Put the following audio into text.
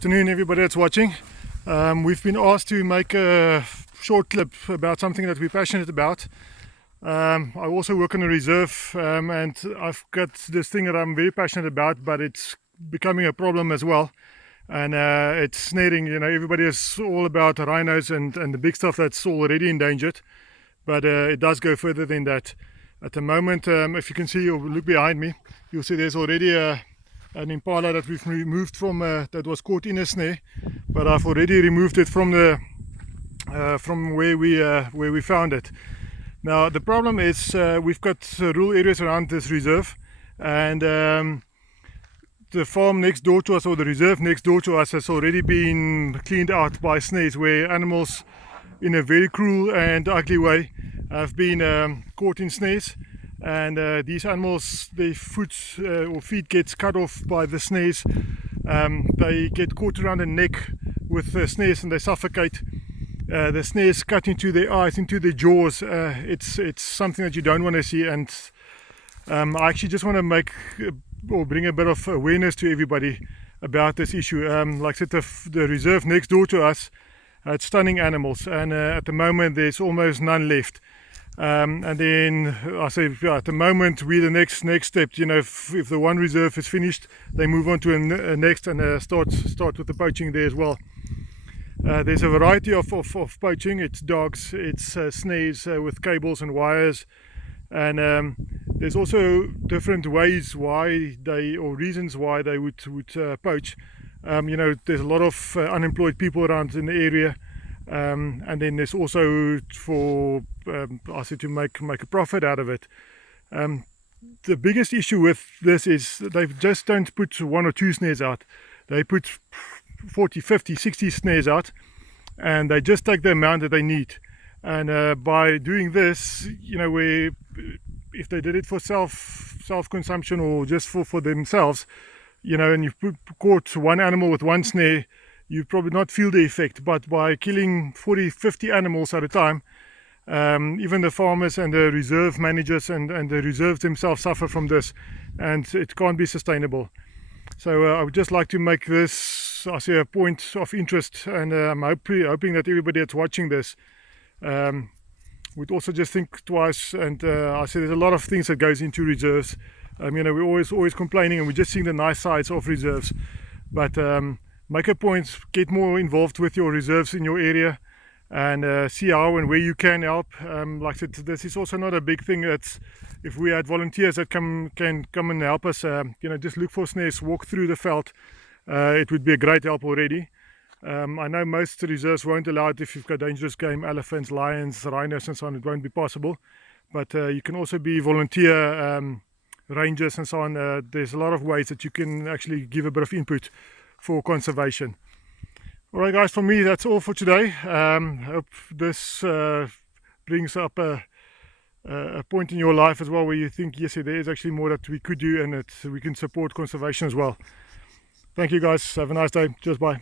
Afternoon, everybody that's watching. We've been asked to make a short clip about something that we're passionate about. I also work on a reserve, and I've got this thing that I'm very passionate about, but it's becoming a problem as well. And it's snaring. Everybody is all about rhinos and the big stuff that's already endangered, but it does go further than that. At the moment, if you can see or look behind me, you'll see there's already an impala that we've removed from that was caught in a snare, but I've already removed it from where we found it. Now the problem is we've got rural areas around this reserve, and the farm next door to us, or the reserve next door to us, has already been cleaned out by snares, where animals in a very cruel and ugly way have been caught in snares. And these animals, their foot or feet gets cut off by the snares. They get caught around the neck with the snares and they suffocate. The snares cut into their eyes, into their jaws. It's something that you don't want to see, and I actually just want to make or bring a bit of awareness to everybody about this issue. Like I said, the reserve next door to us had stunning animals, and at the moment there's almost none left. And then I say, at the moment we're the next step. If the one reserve is finished, they move on to a next and start with the poaching there as well. There's a variety of poaching. It's dogs, it's snares with cables and wires, and there's also different ways why or reasons why they would poach. There's a lot of unemployed people around in the area. And then there's also for I said to make a profit out of it. The biggest issue with this is they just don't put one or two snares out. They put 40, 50, 60 snares out, and they just take the amount that they need. And by doing this, where if they did it for self-consumption or just for themselves, and you've caught one animal with one snare, you probably not feel the effect. But by killing 40, 50 animals at a time, even the farmers and the reserve managers and the reserves themselves suffer from this, and it can't be sustainable. So I would just like to make this, I say, a point of interest, and I'm hoping that everybody that's watching this would also just think twice. And I say there's a lot of things that goes into reserves. We're always complaining, and we're just seeing the nice sides of reserves, but make a point, get more involved with your reserves in your area, and see how and where you can help. Like I said, this is also not a big thing. That's if we had volunteers that can come and help us, just look for snares, walk through the veld. It would be a great help already. I know most reserves won't allow it. If you've got dangerous game, elephants, lions, rhinos and so on, it won't be possible. But you can also be volunteer rangers and so on. There's a lot of ways that you can actually give a bit of input for conservation. All right, guys, for me that's all for today. Hope this brings up a point in your life as well where you think, yes, there is actually more that we could do, and that we can support conservation as well. Thank you, guys. Have a nice day. Cheers. Bye.